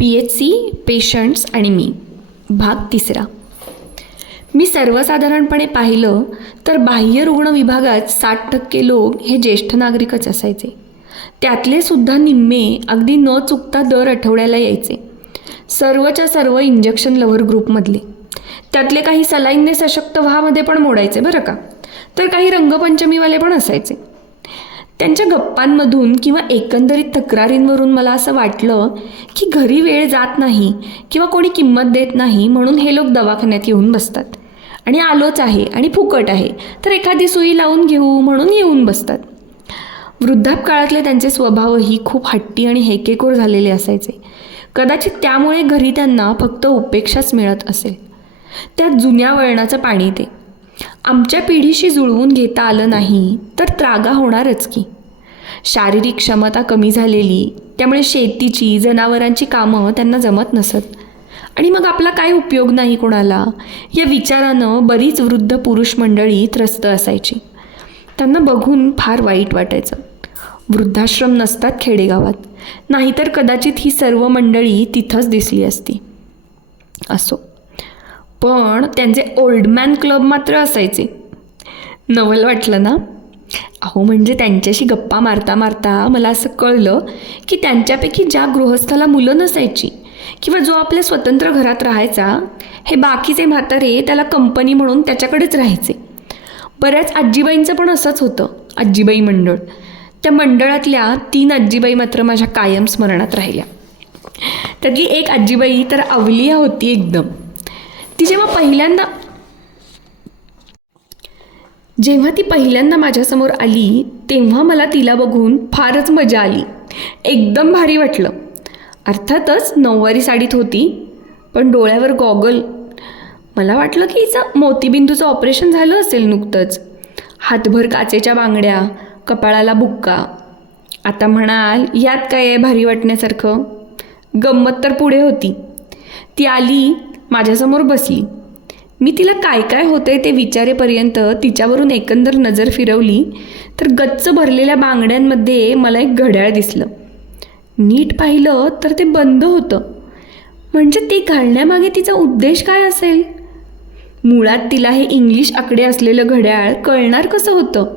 PHC patients आणि मी भाग 3. मी सर्वसाधारणपणे पाहिलं तर बाह्य रुग्ण विभागात 60% लोक हे ज्येष्ठ नागरिकच असायचे. त्यातले सुद्धा निम्मे अगदी न चुकता दर आठवड्याला यायचे. सर्वच्या सर्व इंजेक्शन लव्हर ग्रुपमधले. त्यातले काही सलाईनने सशक्त व्हामध्ये पण मोडायचे बरं का, तर काही रंगपंचमीवाले पण असायचे. त्यांच्या गप्पांमधून किंवा एकंदरीत तक्रारींवरून मला असं वाटलं की घरी वेळ जात नाही किंवा कोणी किंमत देत नाही म्हणून हे लोक दवाखान्यात येऊन बसतात. आणि आलोच आहे आणि फुकट आहे तर एखादी सुई लावून घेऊ म्हणून येऊन बसतात. वृद्धापकाळातले त्यांचे स्वभावही खूप हट्टी आणि हेकेखोर झालेले असायचे. कदाचित त्यामुळे घरी त्यांना फक्त उपेक्षाच मिळत असेल. त्या जुन्या वळणाचं पाणी ते आमच्या पिढीशी जुळवून घेता आलं नाही तर त्रागा होणारच की. शारीरिक क्षमता कमी झालेली, त्यामुळे शेतीची जनावरांची कामं त्यांना जमत नसत. आणि मग आपला काय उपयोग नाही कोणाला या विचारानं बरीच वृद्ध पुरुष मंडळी त्रस्त असायची. त्यांना बघून फार वाईट वाटायचं. वृद्धाश्रम नसतात खेडेगावात, नाहीतर कदाचित ही सर्व मंडळी तिथंच दिसली असती. असो, पण त्यांचे ओल्ड मॅन क्लब मात्र असायचे. नवल वाटलं ना? अहो, म्हणजे त्यांच्याशी गप्पा मारता मारता मला असं कळलं की त्यांच्यापैकी ज्या गृहस्थाला मुलं नसायची किंवा जो आपल्या स्वतंत्र घरात राहायचा, हे बाकीचे म्हातारे त्याला कंपनी म्हणून त्याच्याकडेच राहायचे. बऱ्याच आजीबाईंचं पण असंच होतं. आजीबाई मंडळ. त्या मंडळातल्या 3 आजीबाई मात्र माझ्या कायम स्मरणात राहिल्या. त्यातली एक आजीबाई तर अवलिया होती एकदम. ती जेव्हा ती पहिल्यांदा माझ्यासमोर आली तेव्हा मला तिला बघून फारच मजा आली. एकदम भारी वाटलं. अर्थातच नऊवारी साडीत होती, पण डोळ्यावर गॉगल. मला वाटलं की हिचं मोतीबिंदूचं ऑपरेशन झालं असेल नुकतंच. हातभर काचेच्या बांगड्या, कपाळाला बुक्का. आता म्हणाल यात काय आहे भारी वाटण्यासारखं? गंमत तर पुढे होती. ती आली, माझ्यासमोर बसली. मी तिला काय काय होतंय ते विचारेपर्यंत तिच्यावरून एकंदर नजर फिरवली तर गच्च भरलेल्या बांगड्यांमध्ये मला एक घड्याळ दिसलं. नीट पाहिलं तर ते बंद होतं. म्हणजे ते घालण्यामागे तिचा उद्देश काय असेल? मुळात तिला हे इंग्लिश आकडे असलेलं घड्याळ कळणार कसं होतं?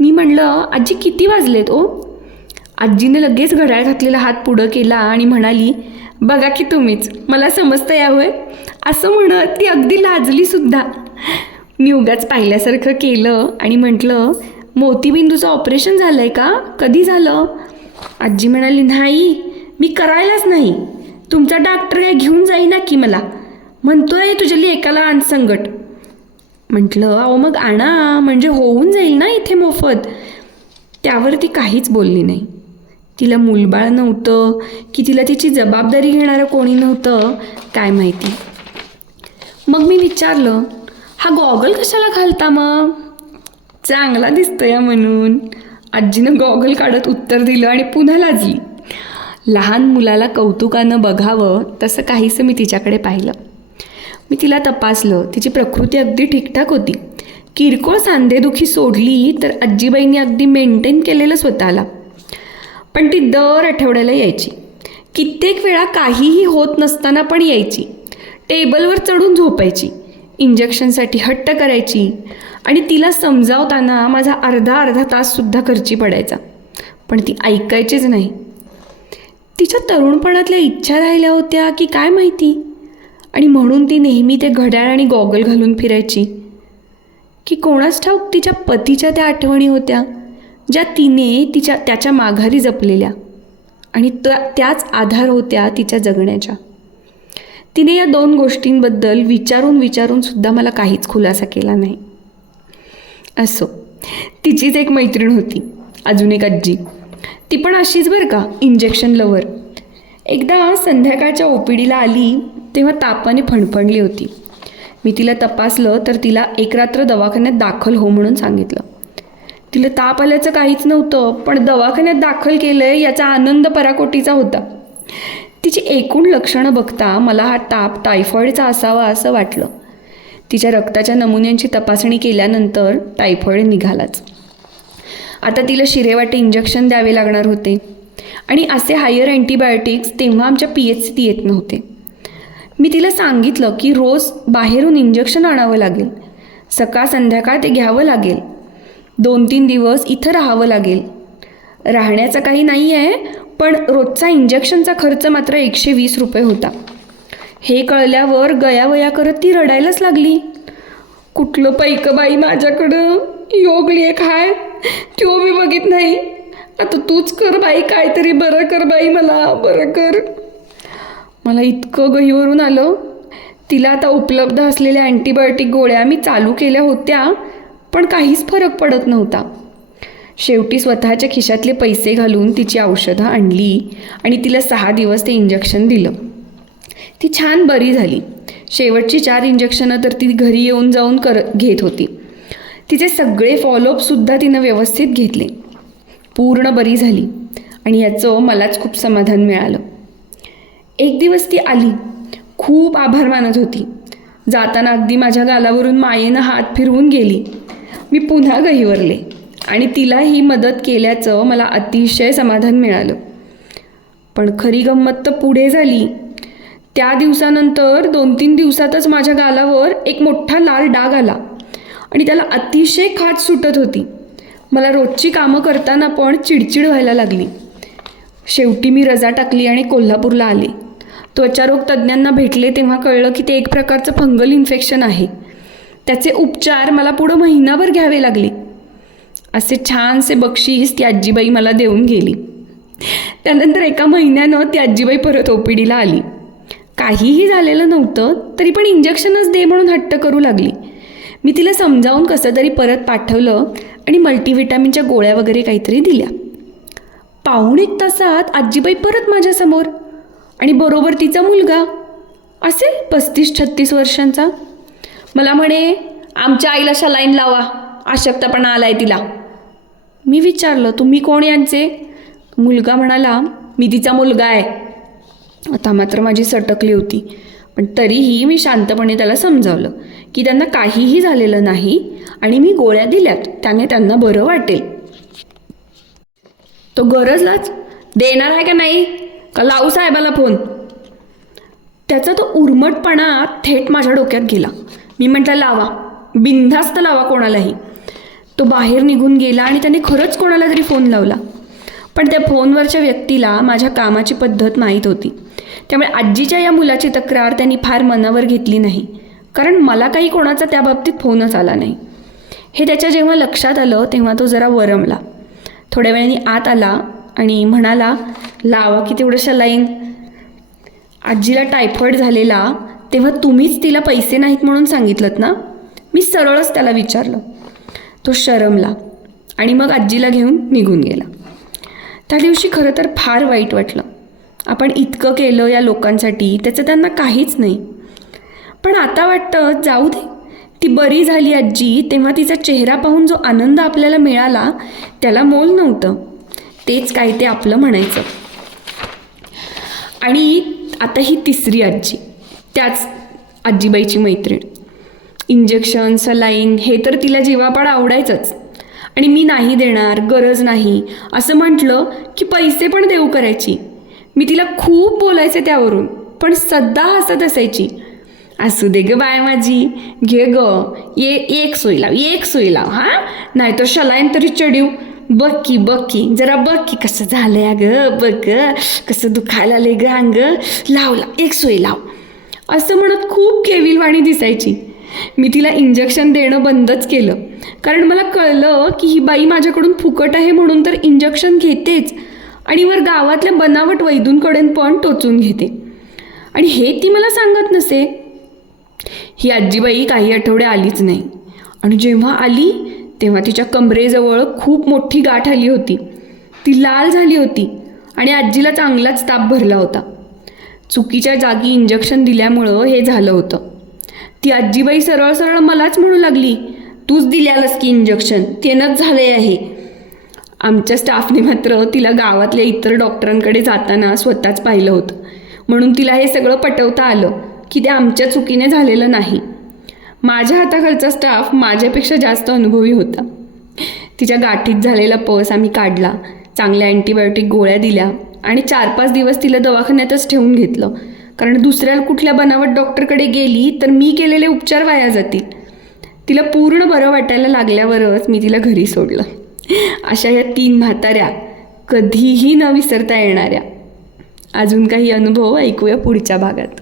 मी म्हणलं, आजी किती वाजलेत ओ? आजीने लगेच घड्याळ घातलेला हात पुढं केला आणि म्हणाली, बघा की तुम्हीच, मला समजतं यावं. असं म्हणत ती अगदी लाजली सुद्धा. मी उगाच पाहिल्यासारखं केलं आणि म्हटलं, मोतीबिंदूचं ऑपरेशन झालं आहे का? कधी झालं? आजी म्हणाली, नाही, मी करायलाच नाही. तुमचा डॉक्टर काय घेऊन जाईना की मला. म्हणतोय तुझ्या लेकाला आण संगट. म्हटलं, अहो मग आणा, म्हणजे होऊन जाईल ना इथे मोफत. त्यावर ती काहीच बोलली नाही. तिला मूलबाळ नव्हतं की तिला तिची जबाबदारी घेणारं कोणी नव्हतं, काय माहिती. मग मी विचारलं, हा गॉगल कशाला घालता मग? चांगला दिसतोय म्हणून. आजीनं गॉगल काढत उत्तर दिलं आणि पुन्हा लाजली. लहान मुलाला कौतुकानं बघावं तसं काहीसं मी तिच्याकडे पाहिलं. मी तिला तपासलं. तिची प्रकृती अगदी ठीकठाक होती. किरकोळ सांधेदुखी सोडली तर आजीबाईंनी अगदी मेंटेन केलेलं स्वतःला. पण ती दर आठवड्याला यायची. कित्येक वेळा काहीही होत नसताना पण यायची. टेबलवर चढून झोपायची. इंजेक्शनसाठी हट्ट करायची. आणि तिला समजावताना माझा अर्धा ताससुद्धा खर्ची पडायचा. पण ती ऐकायचीच नाही. तिच्या तरुणपणातल्या इच्छा राहिल्या होत्या की काय माहिती, आणि म्हणून ती नेहमी ते घड्याळ आणि गॉगल घालून फिरायची. की कोणास ठाऊक तिच्या पतीच्या त्या आठवणी होत्या ज्या तिने त्याच्या माघारी जपलेल्या, आणि त्याच आधार होत्या तिच्या जगण्याच्या. तिने या 2 गोष्टींबद्दल विचारून सुद्धा मला काहीच खुलासा केला नाही. असो, तिचीच एक मैत्रीण होती, अजून एक आजी. ती पण अशीच बरं का, इंजेक्शन लवर. एकदा संध्याकाळच्या ओपीडीला आली तेव्हा तापाने फणफणली होती. मी तिला तपासलं तर तिला एक रात्र दवाखान्यात दाखल हो म्हणून सांगितलं. तिला ताप आल्याचं काहीच नव्हतं, पण दवाखान्यात दाखल केलं आहे याचा आनंद पराकोटीचा होता. तिची एकूण लक्षणं बघता मला हा ताप टायफॉईडचा असावा असं वाटलं. तिच्या रक्ताच्या नमुन्यांची तपासणी केल्यानंतर टायफॉईड निघालाच. आता तिला शिरेवाटे इंजेक्शन द्यावे लागणार होते आणि असे हायर अँटीबायोटिक्स तेव्हा आमच्या PHCत येत नव्हते. मी तिला सांगितलं की रोज बाहेरून इंजेक्शन आणावं लागेल, सकाळ संध्याकाळ ते घ्यावं लागेल, 2-3 दिवस इथं राहावं लागेल. राहण्याचं काही नाही आहे, पण रोजचा इंजेक्शनचा खर्च मात्र 120 रुपये होता. हे कळल्यावर गयावया करत ती रडायलाच लागली. कुठलं पैक बाई माझ्याकडं, योगली एक हाय तो मी बघित नाही. आता तूच कर बाई, काहीतरी बरं कर बाई, मला बरं कर. मला इतकं गहीवरून आलं. तिला आता उपलब्ध असलेल्या अँटीबायोटिक गोळ्या मी चालू केल्या होत्या, पण काहीच फरक पडत नव्हता. शेवटी स्वतःच्या खिशातले पैसे घालून तिची औषधं आणली आणि तिला 6 दिवस ते इंजेक्शन दिलं. ती छान बरी झाली. शेवटची 4 इंजेक्शनं तर ती घरी येऊन जाऊन घेत होती. तिचे सगळे फॉलोअपसुद्धा तिनं व्यवस्थित घेतले. पूर्ण बरी झाली आणि याचं मलाच खूप समाधान मिळालं. एक दिवस ती आली, खूप आभार मानत होती. जाताना अगदी माझ्या गालावरून मायेनं हात फिरवून गेली. मी पुन्हा गहिवरले आणि तिला ही मदत केल्याचं मला अतिशय समाधान मिळालं. पण खरी गंमत तर पुढे झाली. त्या दिवसानंतर 2-3 दिवसातच माझ्या गालावर एक मोठा लाल डाग आला आणि त्याला अतिशय खाज सुटत होती. मला रोजची कामं करताना पण चिडचिड व्हायला लागली. शेवटी मी रजा टाकली आणि कोल्हापूरला आले. त्वचारोग तज्ज्ञांना भेटले तेव्हा कळलं की ते एक प्रकारचं फंगल इन्फेक्शन आहे. त्याचे उपचार मला पुढं महिनाभर घ्यावे लागले. असे छानसे बक्षीस ती आजीबाई मला देऊन गेली. त्यानंतर एका महिन्यानं ती आजीबाई परत OPDला आली. काहीही झालेलं नव्हतं तरी पण इंजेक्शनच दे म्हणून हट्ट करू लागली. मी तिला समजावून कसं तरी परत पाठवलं आणि मल्टीव्हिटॅमिनच्या गोळ्या वगैरे काहीतरी दिल्या. पाऊण 1 तासात आजीबाई परत माझ्यासमोर आणि बरोबर तिचा मुलगा, असेल 35-36 वर्षांचा. मला म्हणे, आमच्या आईला सलाईन लावा, अशक्तपणा आलाय तिला. मी विचारलं, तुम्ही कोण यांचे? मुलगा म्हणाला, मी तिचा मुलगा आहे. आता मात्र माझी सटकली होती, पण तरीही मी शांतपणे त्याला समजावलं की त्यांना काहीही झालेलं नाही आणि मी गोळ्या दिल्यात, त्याने त्यांना बरं वाटेल. तो गरजलाच देणार आहे का नाही, का लावू साहेबाला फोन? त्याचा तो उर्मटपणा थेट माझ्या डोक्यात गेला. मी म्हटलं, लावा, बिनधास्त लावा कोणालाही. तो बाहेर निघून गेला आणि त्याने खरंच कोणाला तरी फोन लावला. पण त्या फोनवरच्या व्यक्तीला माझ्या कामाची पद्धत माहीत होती. त्यामुळे आजीच्या या मुलाची तक्रार त्यांनी फार मनावर घेतली नाही, कारण मला काही कोणाचा त्या बाबतीत फोनच आला नाही. हे त्याच्या जेव्हा लक्षात आलं तेव्हा तो जरा वरमला. थोड्या वेळाने आत आला आणि म्हणाला, लावा की तेवढं सलाईन. आजीला टायफॉईड झालेला तेव्हा तुम्हीच तिला पैसे नाहीत म्हणून सांगितलं ना? मी सरळच त्याला विचारलं. तो शरमला आणि मग आजीला घेऊन निघून गेला. त्या दिवशी खरं तर फार वाईट वाटलं. आपण इतकं केलं या लोकांसाठी, त्याचं त्यांना काहीच नाही. पण आता वाटतं जाऊ दे, ती बरी झाली आजी, तेव्हा तिचा चेहरा पाहून जो आनंद आपल्याला मिळाला त्याला मोल नव्हतं. तेच काय ते आपलं म्हणायचं. आणि आता ही 3री आजी, त्याच आजीबाईची मैत्रीण. इंजेक्शन, सलाईन हे तर तिला जीवापाड आवडायचंच. आणि मी नाही देणार, गरज नाही असं म्हटलं की पैसे पण देऊ करायची. मी तिला खूप बोलायचे त्यावरून, पण सध्या हसत असायची. असू दे ग बाय माझी, घे ग, एक सोय लाव, एक सोय लाव, हां, नाहीतर सलाईन तरी चढीव. बघ की जरा बघ की कसं झालंय अगं, बघ कसं दुखायला आलंय ग अंग, लाव, एक सोय लाव असं म्हणत खूप केविलवाणी दिसायची. मी तिला इंजेक्शन देणं बंदच केलं, कारण मला कळलं की ही बाई माझ्याकडून फुकट आहे म्हणून तर इंजेक्शन घेतेच आणि वर गावातल्या बनावट वैद्यूंकडे पण टोचून घेते. आणि हे ती मला सांगत नसे. ही आजीबाई काही आठवडे आलीच नाही आणि जेव्हा आली तेव्हा तिच्या कमरेजवळ खूप मोठी गाठ आली होती. ती लाल झाली होती आणि आजीला चांगलाच ताप भरला होता. चुकीच्या जागी इंजेक्शन दिल्यामुळं हे झालं होतं. ती आजीबाई सरळ सरळ मलाच म्हणू लागली, तूच दिल्यालंस की इंजेक्शन, तेनंच झाले आहे. आमच्या स्टाफने मात्र तिला गावातल्या इतर डॉक्टरांकडे जाताना स्वतःच पाहिलं होतं, म्हणून तिला हे सगळं पटवता आलं की ते आमच्या चुकीने झालेलं नाही. माझ्या हाताखालचा स्टाफ माझ्यापेक्षा जास्त अनुभवी होता. तिच्या गाठीत झालेला पस आम्ही काढला, चांगल्या अँटीबायोटिक गोळ्या दिल्या आणि 4-5 दिवस तिला दवाखान्यातच ठेवून घेतलं, कारण दुसऱ्या कुठल्या बनावट डॉक्टरकडे गेली तर मी केलेले उपचार वाया जातील. तिला पूर्ण बरं वाटायला लागल्यावरच मी तिला घरी सोडलं. अशा या 3 म्हाताऱ्या कधीही न विसरता येणाऱ्या. अजून काही अनुभव ऐकूया पुढच्या भागात.